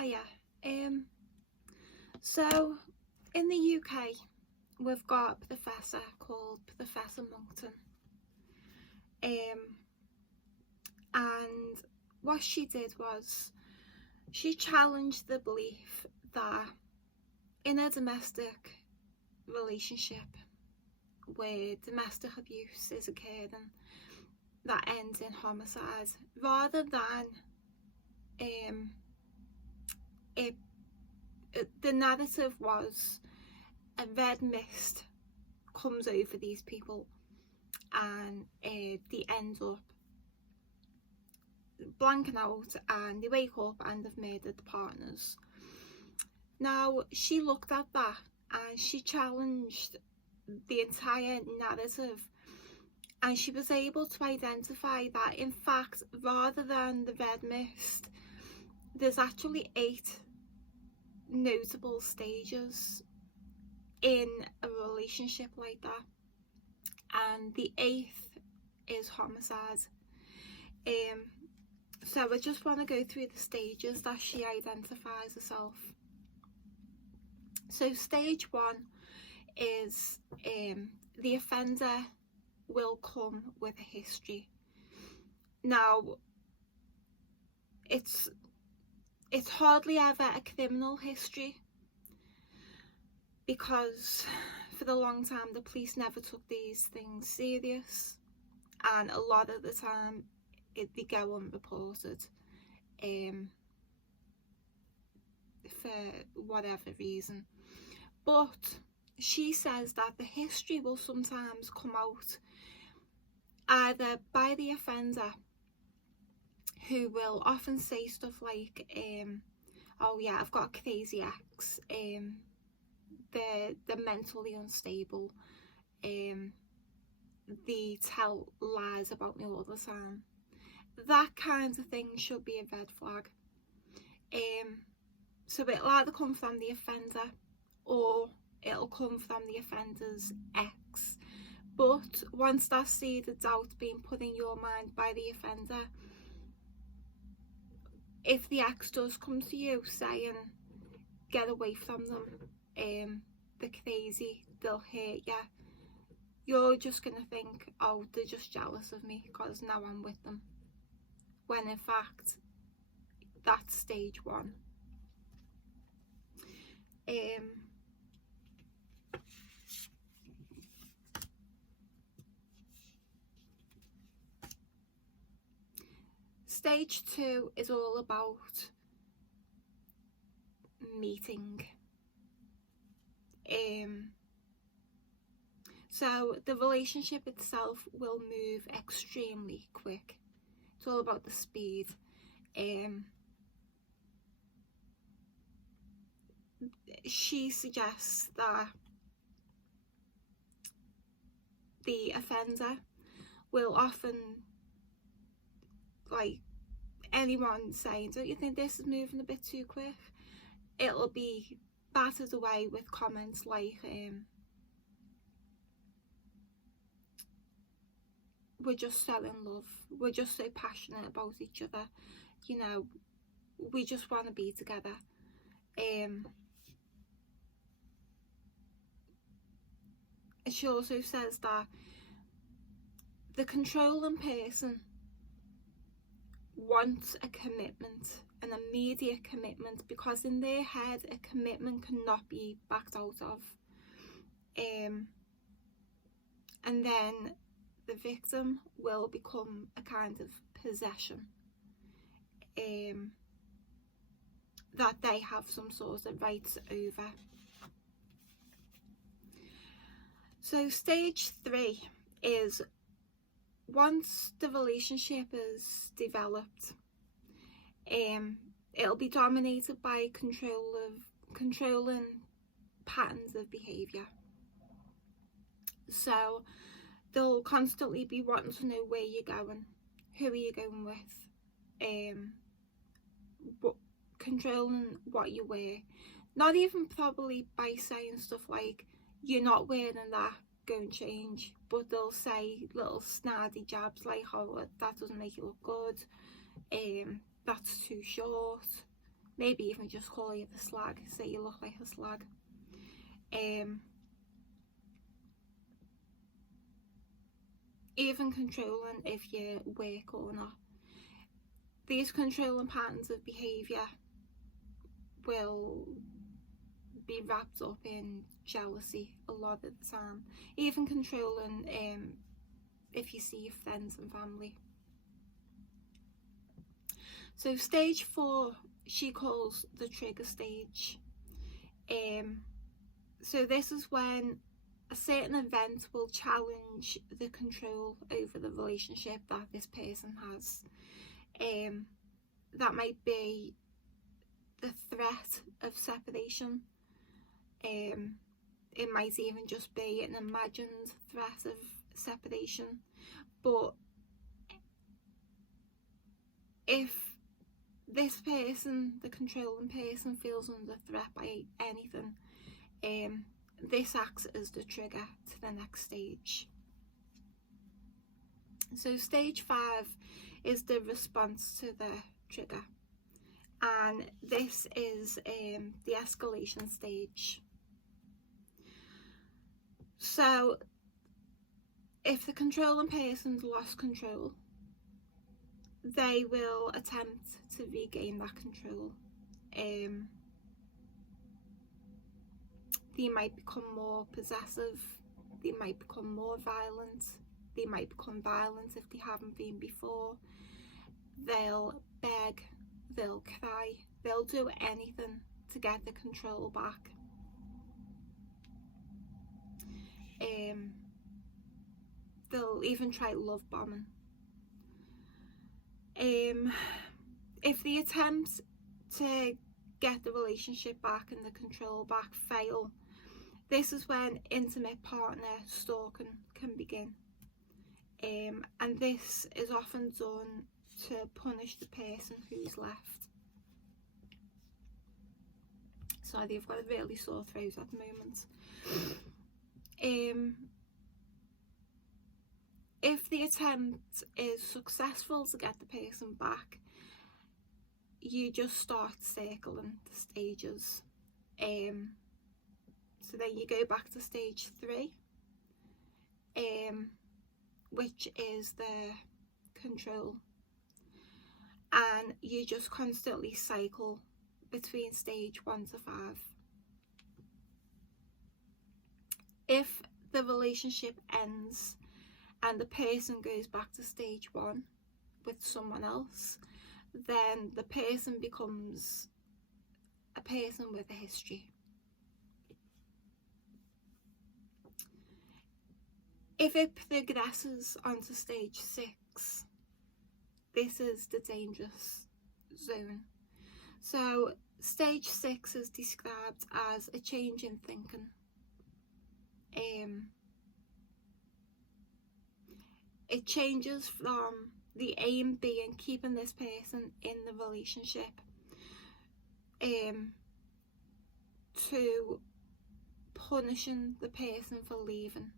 Hiya. So in the UK, we've got a professor called Professor Monkton. And what she did was she challenged the belief that in a domestic relationship where domestic abuse is occurring that ends in homicide, rather than the narrative was a red mist comes over these people and they end up blanking out and they wake up and they've murdered the partners. Now, she looked at that and she challenged the entire narrative, and she was able to identify that, in fact, rather than the red mist, there's actually 8 notable stages in a relationship like that, and the 8th is homicide. So I just want to go through the stages that she identifies herself. So stage 1 is the offender will come with a history. Now, it's hardly ever a criminal history, because for the long time the police never took these things serious, and a lot of the time they go unreported for whatever reason. But she says that the history will sometimes come out either by the offender, who will often say stuff like, oh yeah, I've got a crazy ex, they're mentally unstable, they tell lies about me all the time. That kind of thing should be a red flag. So it'll either come from the offender or it'll come from the offender's ex. But once that seed of doubt being put in your mind by the offender, if the ex does come to you saying get away from them, they're crazy, they'll hurt you, you're just gonna think, oh, they're just jealous of me because now I'm with them, when in fact that's stage 1. Stage 2 is all about meeting. So the relationship itself will move extremely quick. It's all about the speed. She suggests that the offender will often, like anyone saying, don't you think this is moving a bit too quick, it'll be battered away with comments like, we're just so in love, we're just so passionate about each other, you know, we just want to be together. And she also says that the controlling person wants a commitment, an immediate commitment, because in their head a commitment cannot be backed out of. And then the victim will become a kind of possession, that they have some sort of rights over. So stage 3 is once the relationship is developed, it'll be dominated by controlling patterns of behaviour. So they'll constantly be wanting to know where you're going, who are you going with, controlling what you wear. Not even probably by saying stuff like, you're not wearing that, go and change, but they'll say little snarky jabs like, oh, that doesn't make you look good, that's too short, maybe even just call you the slag, say you look like a slag. Even controlling if you work or not. These controlling patterns of behaviour will be wrapped up in jealousy a lot of the time. Even controlling if you see your friends and family. So stage 4 she calls the trigger stage. So this is when a certain event will challenge the control over the relationship that this person has. That might be the threat of separation. It might even just be an imagined threat of separation. But if this person, the controlling person, feels under threat by anything, this acts as the trigger to the next stage. So stage 5 is the response to the trigger, and this is the escalation stage. So if the controlling person's lost control, they will attempt to regain that control. They might become more possessive, they might become more violent, they might become violent if they haven't been before. They'll beg, they'll cry, they'll do anything to get the control back. They'll even try love bombing. If the attempts to get the relationship back and the control back fail, this is when intimate partner stalking can begin. And this is often done to punish the person who's left. Sorry, I've got a really sore throat at the moment. If the attempt is successful to get the person back, you just start circling the stages. So then you go back to stage 3, which is the control, and you just constantly cycle between stage 1 to 5. If the relationship ends and the person goes back to stage 1 with someone else, then the person becomes a person with a history. If it progresses onto stage 6, this is the dangerous zone. So stage 6 is described as a change in thinking. It changes from the aim being keeping this person in the relationship to punishing the person for leaving.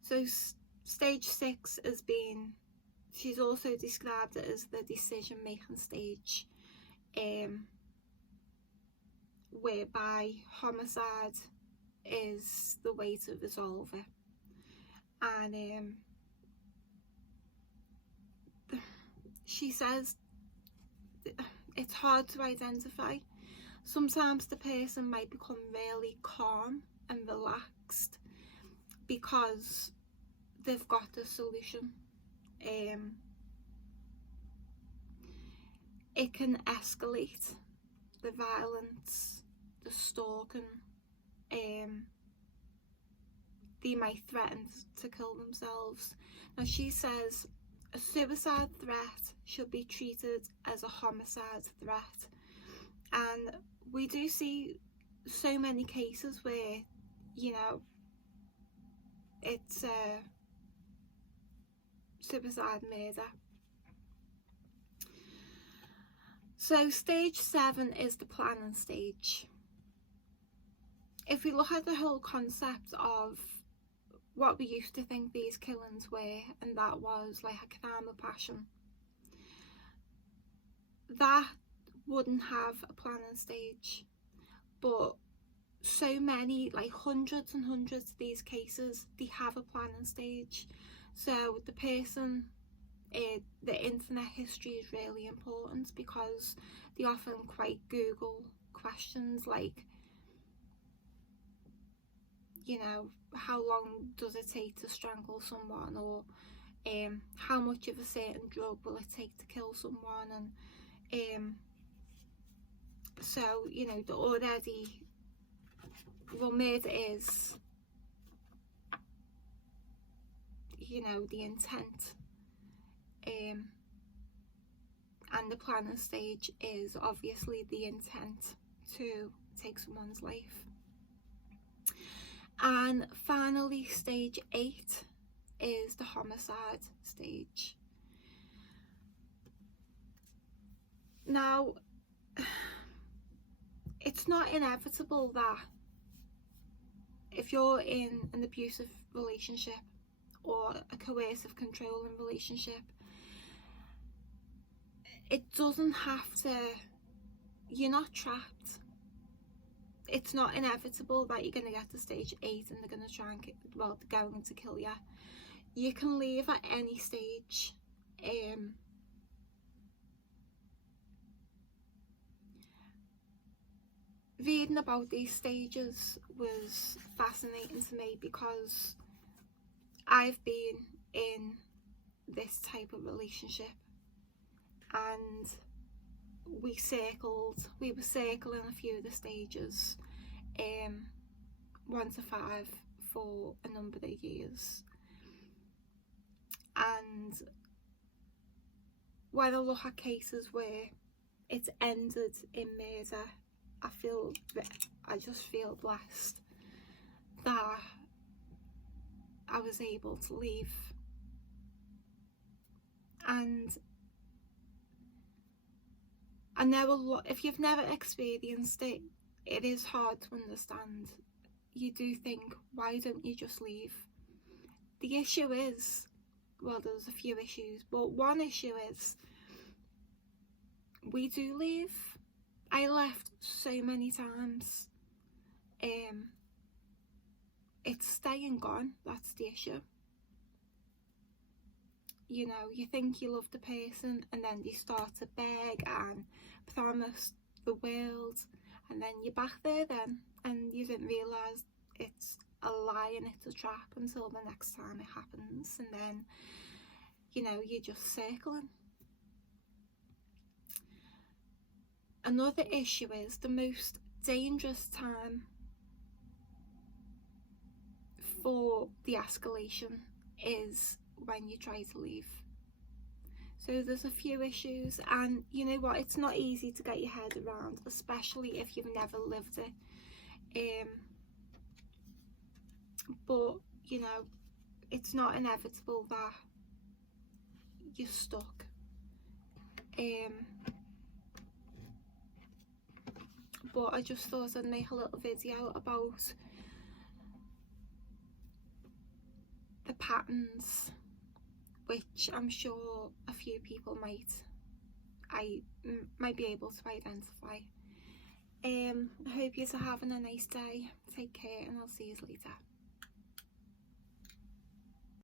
So stage 6 is she's also described it as the decision making stage, whereby homicide is the way to resolve it. And she says it's hard to identify. Sometimes the person might become really calm and relaxed because they've got the solution. It can escalate, the violence, the stalking. They might threaten to kill themselves. Now she says a suicide threat should be treated as a homicide threat, and we do see so many cases where, you know, it's suicide murder. So stage 7 is the planning stage. If we look at the whole concept of what we used to think these killings were, and that was like a crime of passion, that wouldn't have a planning stage, but so many, like hundreds and hundreds of these cases, they have a planning stage. So the person, the internet history is really important, because they often quite Google questions like, you know, how long does it take to strangle someone, or how much of a certain drug will it take to kill someone, and so, you know, the already, well, murder is, you know, the intent, and the planning stage is obviously the intent to take someone's life. And finally, stage 8 is the homicide stage. Now, it's not inevitable that if you're in an abusive relationship or a coercive, controlling relationship, it doesn't have to, you're not trapped. It's not inevitable that you're going to get to stage 8 and they're going to try and, well, they're going to kill you. You can leave at any stage. Reading about these stages was fascinating to me, because I've been in this type of relationship, and we were circling a few of the stages, 1 to 5, for a number of years. And when I look at cases where it's ended in murder, I just feel blessed that I was able to leave. And I know if you've never experienced it, it is hard to understand. You do think, why don't you just leave? The issue is, well, there's a few issues, but one issue is, we do leave. I left so many times. It's staying gone, that's the issue. You know, you think you love the person, and then they start to beg and promise the world, and then you're back there then, and you didn't realise it's a lie and it's a trap until the next time it happens, and then, you know, you're just circling. Another issue is, the most dangerous time for the escalation is when you try to leave. So there's a few issues, and you know what, it's not easy to get your head around, especially if you've never lived it. But you know, it's not inevitable that you're stuck. But I just thought I'd make a little video about the patterns, which I'm sure a few people might be able to identify. I hope you're having a nice day. Take care, and I'll see you later.